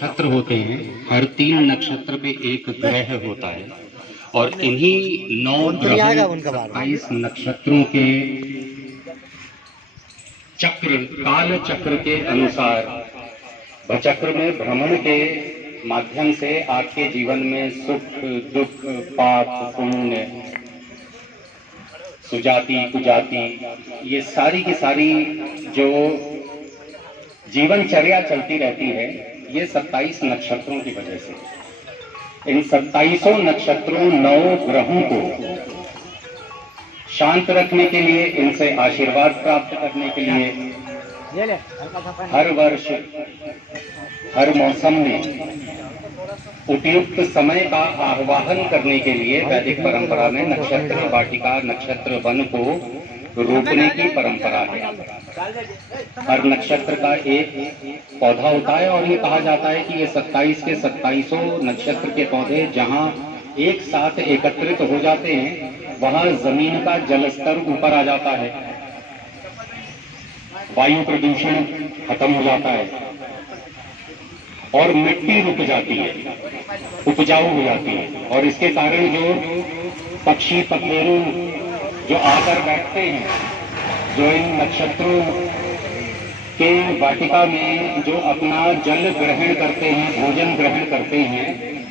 नक्षत्र होते हैं, हर 3 नक्षत्र पे एक ग्रह होता है और इन्हीं 9 ग्रहों 27 नक्षत्रों के चक्र, काल चक्र के अनुसार भचक्र में भ्रमण के माध्यम से आपके जीवन में सुख दुख पाप पुण्य सुजाति कुजाति ये सारी की सारी जो जीवनचर्या चलती रहती है, ये 27 नक्षत्रों की वजह से। इन 27 नक्षत्रों 9 ग्रहों को शांत रखने के लिए, इनसे आशीर्वाद प्राप्त करने के लिए हर वर्ष हर मौसम में उपयुक्त समय का आह्वान करने के लिए वैदिक परंपरा में नक्षत्र वाटिका, नक्षत्र वन को रोपने की परंपरा है। हर नक्षत्र का एक पौधा होता है और ये कहा जाता है कि ये 27 के 27 नक्षत्र के पौधे जहां एक साथ एकत्रित हो जाते हैं, वहां जमीन का जल स्तर ऊपर आ जाता है, वायु प्रदूषण खत्म हो जाता है और मिट्टी रुक जाती है, उपजाऊ हो जाती है। और इसके कारण जो पक्षी पखेरू जो आकर बैठते हैं, जो इन नक्षत्रों के वाटिका में जो अपना जल ग्रहण करते हैं, भोजन ग्रहण करते हैं,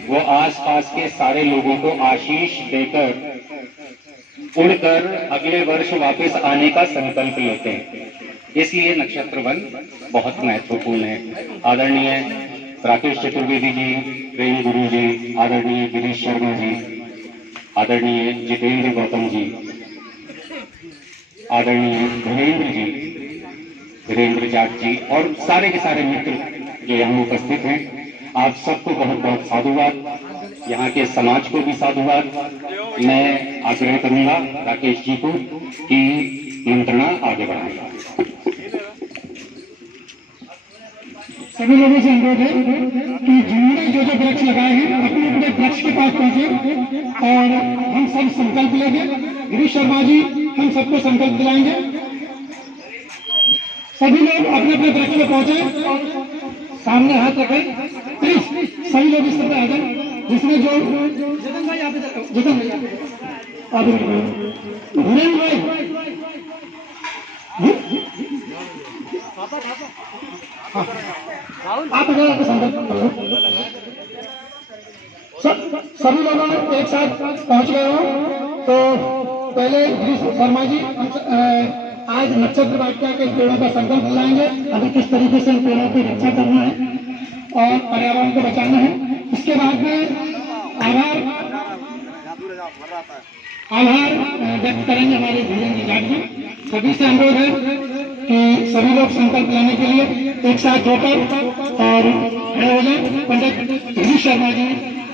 वो आसपास के सारे लोगों को आशीष देकर उड़कर अगले वर्ष वापस आने का संकल्प लेते हैं। इसलिए नक्षत्र वन बहुत महत्वपूर्ण है। आदरणीय राकेश चतुर्वेदी जी, प्रेम गुरु जी, आदरणीय गिरीश शर्मा जी, आदरणीय जितेंद्र गौतम जी, आदरणीय धीरेन्द्र जी, धीरेन्द्र जाट जी और सारे के सारे मित्र जो यहाँ उपस्थित हैं, आप सबको बहुत बहुत साधुवाद। यहाँ के समाज को भी साधुवाद। मैं आग्रह करूंगा राकेश जी को कि मंत्रणा आगे बढ़ाएं। सभी लोगों से अनुरोध है कि जिन्होंने जो वृक्ष लगाए हैं अपने अपने वृक्ष के पास पहुंचे और हम सब संकल्प लेंगे। गिरीश शर्मा जी हम सबको संकल्प दिलाएंगे। सभी लोग अपने अपने वृक्ष पे पहुंचे, सामने हाथ रखें। प्लीज सभी लोग इस तरह आ जाए। जिसमें जो जतन भाई आप अगर संकल्प सभी लोग एक साथ पहुंच गए हो तो पहले गिरीश शर्मा जी आज नक्षत्र वाटिका के पेड़ों का संकल्प दिलाएंगे। अभी किस तरीके से पेड़ों की रक्षा करना है और पर्यावरण को बचाना है। इसके बाद में आभार व्यक्त करेंगे हमारे धीरेन्द्र जाट जी। सभी से अनुरोध है कि सभी लोग संकल्प लेने के लिए एक साथ होकर और खड़े हो जाए। पंडित गिरीश शर्मा जी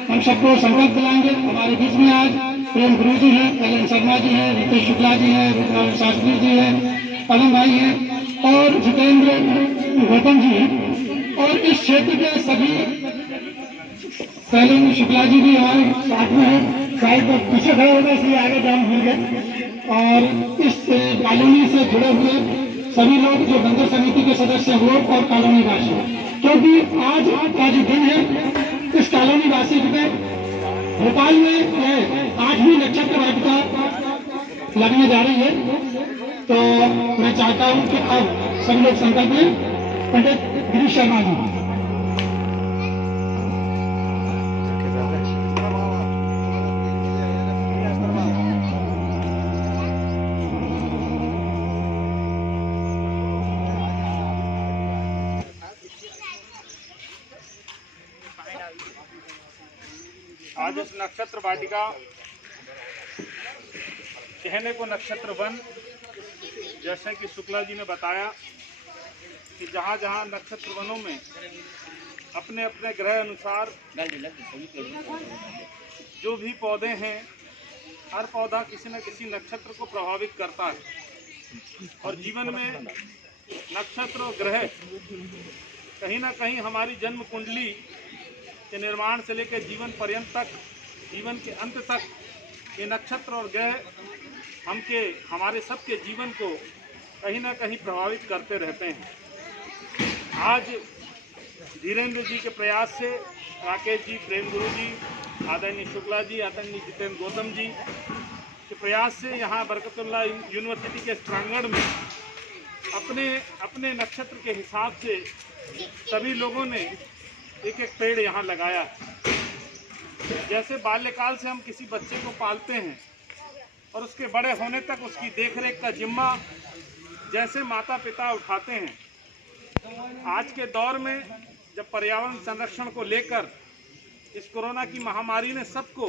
हम सबको संकल्प दिलाएंगे। हमारे बीच में आज प्रेम गुरु जी हैं, कल्याण शर्मा जी हैं, रितेश शुक्ला जी हैं, रूपलाल शास्त्री जी हैं, पवन भाई हैं और जितेंद्र गौतम जी हैं और इस क्षेत्र के सभी शैलेंद्र शुक्ला जी भी हमारे साथ में है। शायद तो पीछे खड़े होगा इसलिए आगे जान भूल गए। और इस कॉलोनी से जुड़े हुए सभी लोग जो बंदर समिति के सदस्य हो और कॉलोनी वासी, क्योंकि आज का जो दिन है इस कॉलोनी वासी पे भोपाल में 8वीं नक्षत्र वाटिका लगने जा रही है। तो मैं चाहता हूं कि अब सभी लोग संकल्प लें। पंडित गिरीश शर्मा जी। आज इस नक्षत्र वाटिका, कहने को नक्षत्र वन, जैसे कि शुक्ला जी ने बताया कि जहाँ जहाँ नक्षत्र वनों में अपने अपने ग्रह अनुसार जो भी पौधे हैं, हर पौधा किसी न किसी नक्षत्र को प्रभावित करता है और जीवन में नक्षत्र और ग्रह कहीं ना कहीं हमारी जन्म कुंडली के निर्माण से लेकर जीवन पर्यंत तक, जीवन के अंत तक ये नक्षत्र और ग्रह हमारे सबके जीवन को कहीं ना कहीं प्रभावित करते रहते हैं। आज धीरेन्द्र जी के प्रयास से राकेश जी, प्रेम गुरु जी, आदरणीय शुक्ला जी, आदरणीय जितेंद्र गौतम जी के प्रयास से यहाँ बरकतुल्लाह यूनिवर्सिटी के प्रांगण में अपने अपने नक्षत्र के हिसाब से सभी लोगों ने एक एक पेड़ यहाँ लगाया। जैसे बाल्यकाल से हम किसी बच्चे को पालते हैं और उसके बड़े होने तक उसकी देखरेख का जिम्मा जैसे माता पिता उठाते हैं, आज के दौर में जब पर्यावरण संरक्षण को लेकर इस कोरोना की महामारी ने सबको,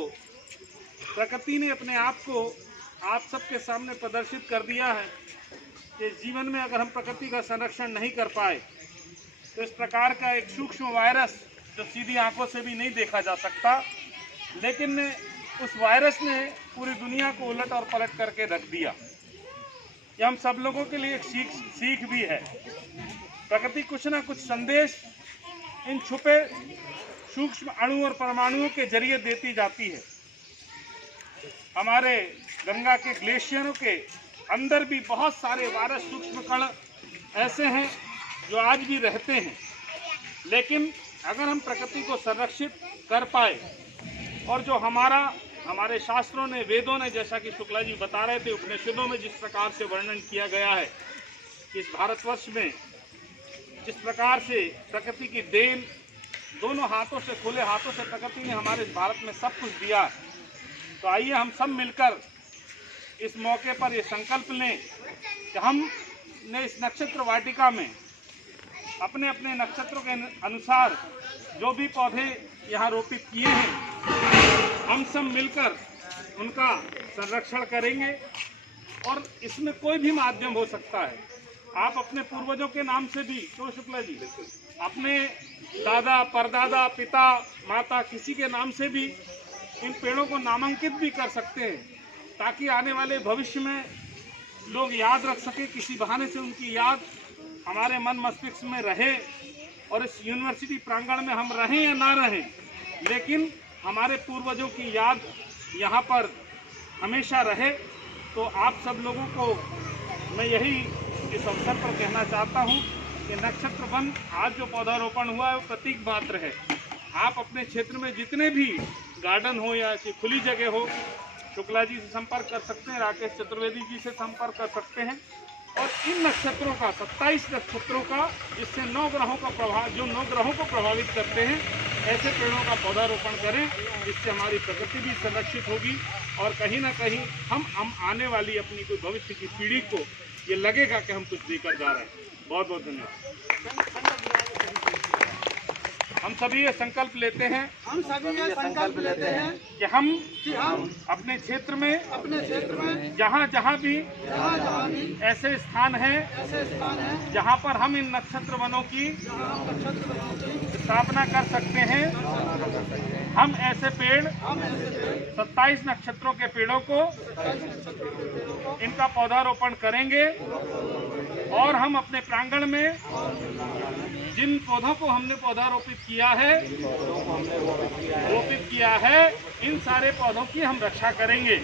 प्रकृति ने अपने आप को आप सबके सामने प्रदर्शित कर दिया है कि जीवन में अगर हम प्रकृति का संरक्षण नहीं कर पाए तो इस प्रकार का एक सूक्ष्म वायरस जो सीधी आंखों से भी नहीं देखा जा सकता, लेकिन उस वायरस ने पूरी दुनिया को उलट और पलट करके रख दिया। यह हम सब लोगों के लिए एक सीख भी है। प्रकृति कुछ ना कुछ संदेश इन छुपे सूक्ष्म अणु और परमाणुओं के जरिए देती जाती है। हमारे गंगा के ग्लेशियरों के अंदर भी बहुत सारे वायरस सूक्ष्म कण ऐसे हैं जो आज भी रहते हैं, लेकिन अगर हम प्रकृति को संरक्षित कर पाए और जो हमारे शास्त्रों ने, वेदों ने, जैसा कि शुक्ला जी बता रहे थे, उपनिषदों में जिस प्रकार से वर्णन किया गया है कि इस भारतवर्ष में जिस प्रकार से प्रकृति की देन दोनों हाथों से, खुले हाथों से प्रकृति ने हमारे इस भारत में सब कुछ दिया है, तो आइए हम सब मिलकर इस मौके पर ये संकल्प लें कि हमने इस नक्षत्र वाटिका में अपने अपने नक्षत्रों के अनुसार जो भी पौधे यहाँ रोपित किए हैं, हम सब मिलकर उनका संरक्षण करेंगे। और इसमें कोई भी माध्यम हो सकता है। आप अपने पूर्वजों के नाम से भी, तो शुक्ला जी, अपने दादा, परदादा, पिता, माता, किसी के नाम से भी इन पेड़ों को नामांकित भी कर सकते हैं, ताकि आने वाले भविष्य में लोग याद रख सके, किसी बहाने से उनकी याद हमारे मन मस्तिष्क में रहे। और इस यूनिवर्सिटी प्रांगण में हम रहें या ना रहें, लेकिन हमारे पूर्वजों की याद यहाँ पर हमेशा रहे। तो आप सब लोगों को मैं यही इस अवसर पर कहना चाहता हूँ कि नक्षत्र वन आज जो पौधारोपण हुआ है वो प्रतीक मात्र है। आप अपने क्षेत्र में जितने भी गार्डन हो या ऐसी खुली जगह हो, शुक्ला जी से संपर्क कर सकते हैं, राकेश चतुर्वेदी जी से संपर्क कर सकते हैं। और इन नक्षत्रों का, 27 नक्षत्रों का, जिससे 9 ग्रहों का प्रभाव, जो 9 ग्रहों को प्रभावित करते हैं, ऐसे पेड़ों का पौधारोपण करें, जिससे हमारी प्रकृति भी संरक्षित होगी और कहीं ना कहीं हम आने वाली अपनी कोई भविष्य की पीढ़ी को ये लगेगा कि हम कुछ देकर जा रहे हैं। बहुत बहुत धन्यवाद। हम सभी ये संकल्प लेते हैं कि हम अपने क्षेत्र में जहाँ जहाँ भी ऐसे स्थान हैं जहाँ पर हम इन नक्षत्र वनों की स्थापना कर सकते हैं, हम ऐसे पेड़ 27 नक्षत्रों के पेड़ों को, इनका पौधारोपण करेंगे। और हम अपने प्रांगण में जिन पौधों को हमने पौधारोपित किया है, इन सारे पौधों की हम रक्षा करेंगे।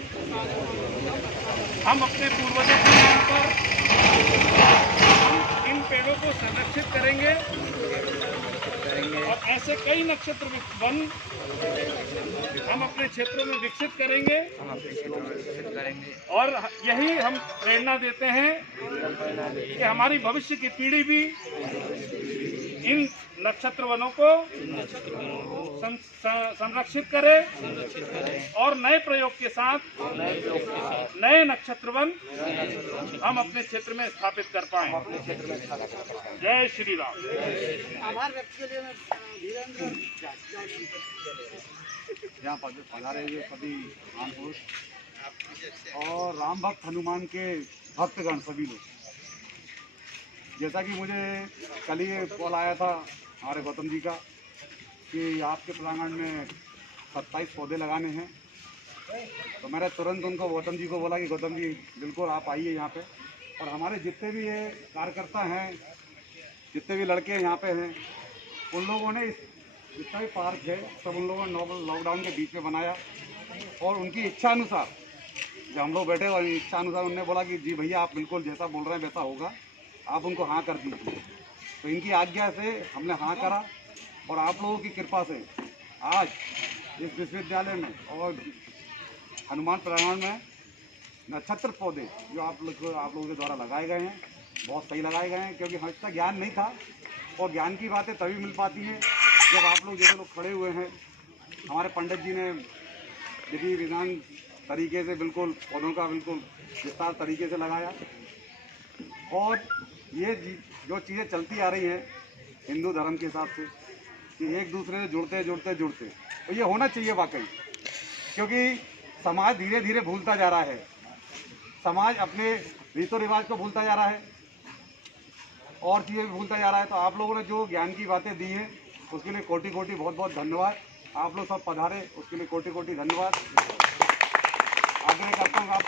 हम अपने पूर्वजों के नाम पर हम इन पेड़ों को संरक्षित करेंगे और ऐसे कई नक्षत्र वन हम अपने क्षेत्रों में विकसित करेंगे। और यही हम प्रेरणा देते हैं कि हमारी भविष्य की पीढ़ी भी इन नक्षत्र वनों को संरक्षित करे और नए प्रयोग के साथ नए नक्षत्र वन हम अपने क्षेत्र में स्थापित कर पाएं। जय श्री राम। यहाँ पधारे हुए सभी महापुरुष और राम भक्त हनुमान के भक्तगण सभी लोग, जैसा कि मुझे कल ही कॉल आया था हमारे गौतम जी का कि आपके प्रांगण में 27 पौधे लगाने हैं, तो मैंने तुरंत उनको, गौतम जी को बोला कि गौतम जी बिल्कुल आप आइए यहाँ पे। और हमारे जितने भी ये कार्यकर्ता हैं, जितने भी लड़के यहाँ पे हैं, उन लोगों ने जितना भी पार्क है सब उन लोगों ने लॉकडाउन के बीच में बनाया। और उनकी इच्छा अनुसार जब हम लोग बैठे और इच्छा अनुसार उन्होंने बोला कि जी भैया आप बिल्कुल जैसा बोल रहे हैं वैसा होगा, आप उनको हाँ कर दीजिए। तो इनकी आज्ञा से हमने हाँ करा और आप लोगों की कृपा से आज इस विश्वविद्यालय में और हनुमान प्रांगण में नक्षत्र पौधे जो आप लोगों के द्वारा लगाए गए हैं बहुत सही लगाए गए हैं, क्योंकि हमें तक ज्ञान नहीं था और ज्ञान की बातें तभी मिल पाती हैं जब आप लोग जैसे लोग खड़े हुए हैं। हमारे पंडित जी ने विधि विधान तरीके से बिल्कुल पौधों का बिल्कुल विस्तार तरीके से लगाया और ये जो चीज़ें चलती आ रही हैं हिंदू धर्म के हिसाब से कि एक दूसरे से जुड़ते तो ये होना चाहिए वाकई, क्योंकि समाज धीरे धीरे भूलता जा रहा है, समाज अपने रीतों रिवाज को भूलता जा रहा है और चीज़ें भी भूलता जा रहा है। तो आप लोगों ने जो ज्ञान की बातें दी हैं उसके लिए कोटि कोटि बहुत बहुत धन्यवाद। आप लोग सब पधारे उसके लिए कोटि कोटि धन्यवाद। आग्रह करता हूँ आप